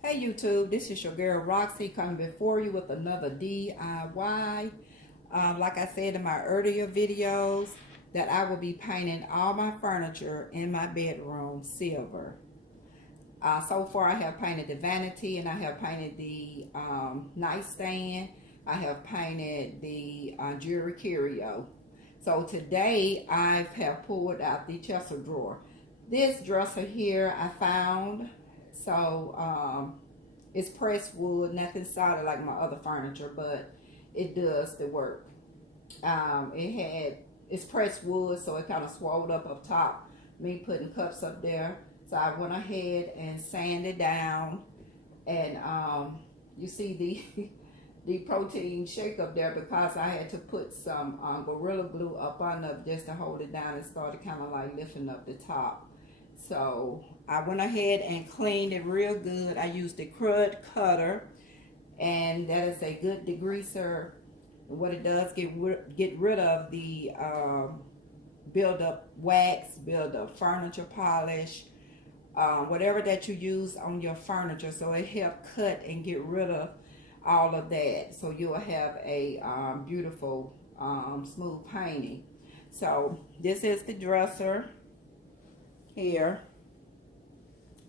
Hey YouTube, this is your girl Roxy coming before you with another DIY. Like I said in my earlier videos, that I will be painting all my furniture in my bedroom silver. So far I have painted the vanity and I have painted the nightstand. I have painted the jewelry curio. So today I have pulled out the chest of drawer. This dresser here I found. So it's pressed wood, nothing solid like my other furniture, but it does the work. It's pressed wood, so it kind of swelled up top. Me putting cups up there, so I went ahead and sanded down, and you see the the protein shake up there because I had to put some Gorilla Glue up under just to hold it down and started kind of like lifting up the top. So I went ahead and cleaned it real good. I used the crud cutter, and that is a good degreaser. What it does, get rid of the build up wax, build up furniture polish, whatever that you use on your furniture. So it helps cut and get rid of all of that. So you'll have a beautiful smooth painting. So this is the dresser here,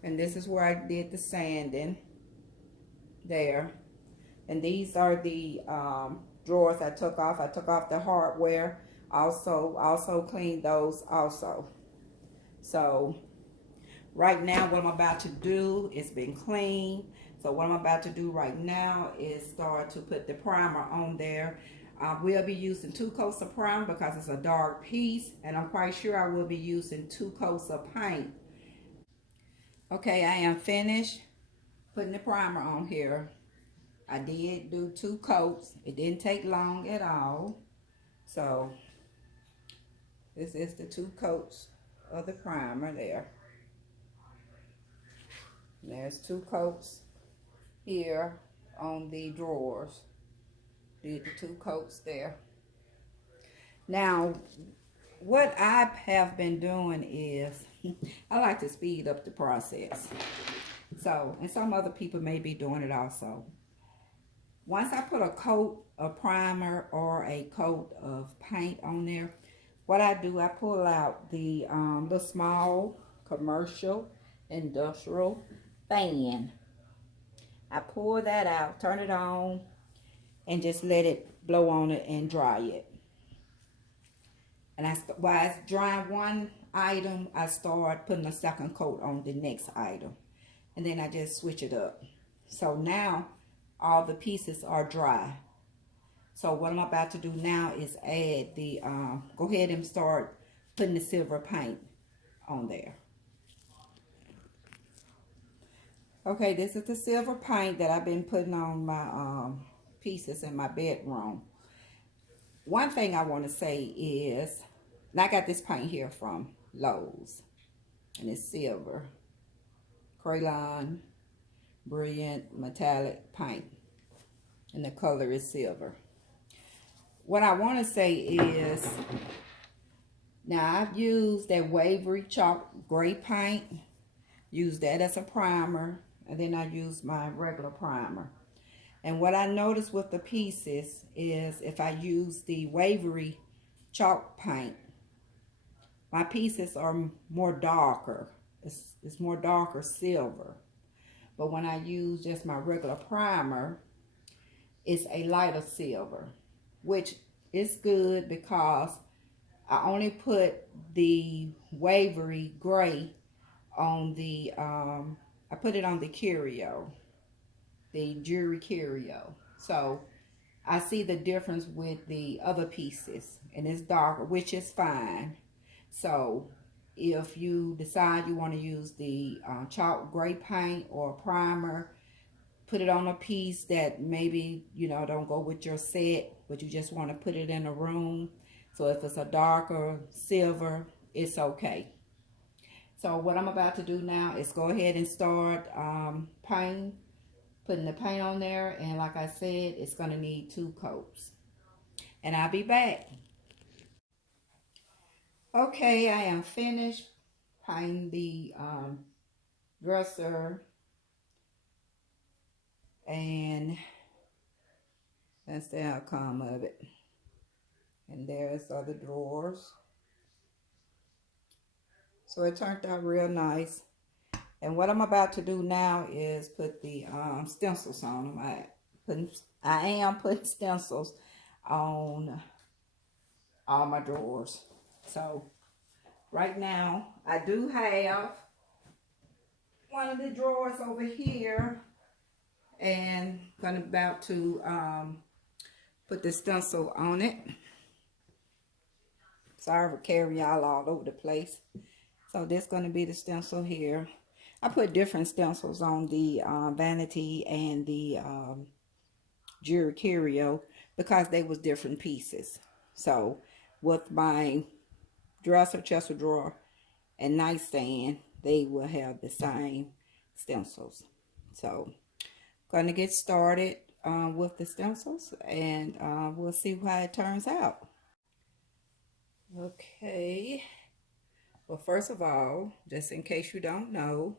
and this is where I did the sanding there. And these are the drawers I took off. I took off the hardware. Also cleaned those also. So right now what I'm about to do is been clean. So what I'm about to do right now is start to put the primer on there. I will be using 2 coats of primer because it's a dark piece, and I'm quite sure I will be using 2 coats of paint. Okay, I am finished putting the primer on here. I did do 2 coats. It didn't take long at all. So this is the 2 coats of the primer there. And there's 2 coats here on the drawers. Did the 2 coats there. Now, what I have been doing is I like to speed up the process. So, and some other people may be doing it also. Once I put a coat of primer or a coat of paint on there, what I do, I pull out the small commercial industrial fan. I pull that out, turn it on, and just let it blow on it and dry it. And while it's drying one item, I start putting a second coat on the next item. And then I just switch it up. So now all the pieces are dry. So what I'm about to do now is add the, go ahead and start putting the silver paint on there. Okay, this is the silver paint that I've been putting on my pieces in my bedroom. One thing I want to say is, and I got this paint here from Lowe's, and it's silver, Crayon Brilliant Metallic Paint, and the color is silver. What I want to say is, now I've used that Wavery Chalk Gray paint, used that as a primer, and then I used my regular primer. And what I noticed with the pieces is if I use the Wavery Chalk paint, my pieces are more darker. It's more darker silver. But when I use just my regular primer, it's a lighter silver, which is good because I only put the Wavery Gray on the, I put it on the curio, the jewelry curio. So I see the difference with the other pieces, and it's darker, which is fine. So if you decide you want to use the chalk gray paint or primer, put it on a piece that maybe, you know, don't go with your set, but you just want to put it in a room. So if it's a darker silver, it's okay. So what I'm about to do now is go ahead and start putting the paint on there. And like I said, it's going to need 2 coats. And I'll be back. Okay, I am finished painting the dresser And that's the outcome of it. And there's other drawers. So it turned out real nice. And what I'm about to do now is put the stencils on them. I am putting stencils on all my drawers. So right now I do have one of the drawers over here, and I'm about to put the stencil on it. Sorry for carrying y'all all over the place. So this is going to be the stencil here. I put different stencils on the vanity and the jewelry curio because they was different pieces. So with my dresser, chest of drawer, and nightstand, they will have the same stencils. So going to get started with the stencils, and we'll see how it turns out. Okay, well, first of all, just in case you don't know,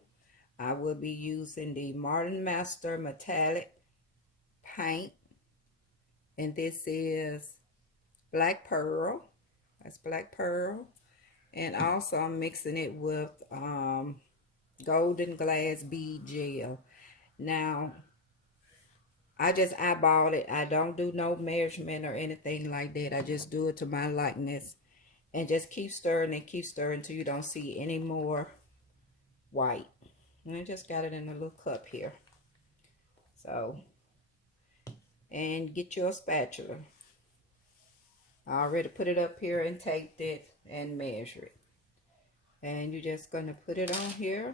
I will be using the Modern Master Metallic paint, and this is black pearl. That's black pearl. And also I'm mixing it with golden glass bead gel. Now, I just eyeballed it. I don't do no measurement or anything like that. I just do it to my likeness. And just keep stirring and keep stirring until you don't see any more white. And I just got it in a little cup here. So, and get your spatula. I already put it up here and taped it and measure it. And you're just going to put it on here.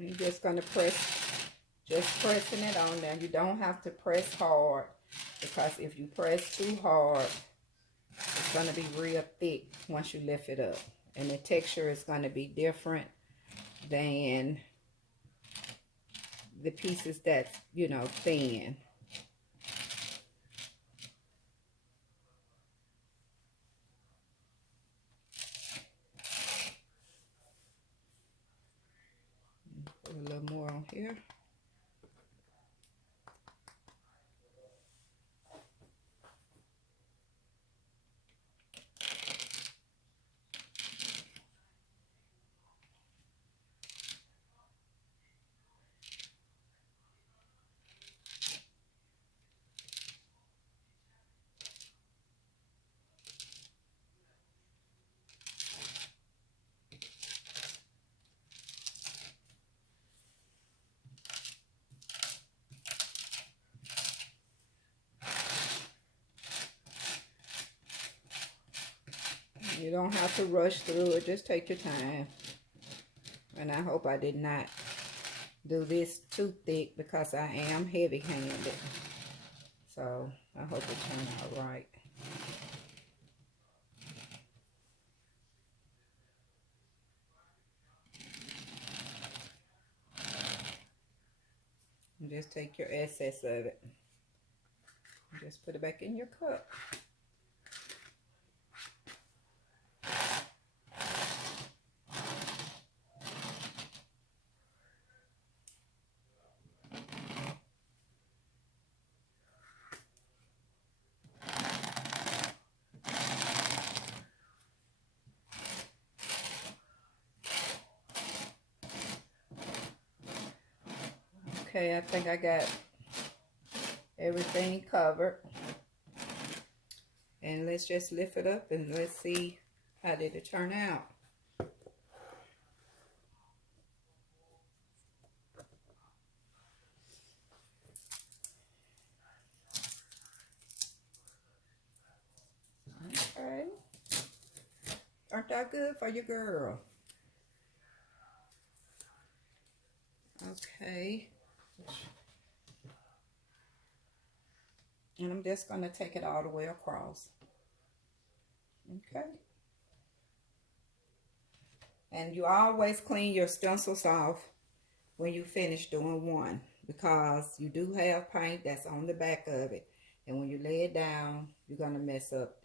You're just going to just pressing it on there. You don't have to press hard, because if you press too hard, it's going to be real thick once you lift it up. And the texture is going to be different than the pieces that's, you know, thin. Put a little more on here. You don't have to rush through it. Just take your time. And I hope I did not do this too thick, because I am heavy-handed. So I hope it turned out right. And just take your excess of it. And just put it back in your cup. Okay, I think I got everything covered. And let's just lift it up and let's see how did it turn out. out good for your girl. Okay. And I'm just going to take it all the way across. Okay. And you always clean your stencils off when you finish doing one, because you do have paint that's on the back of it. And when you lay it down, you're going to mess up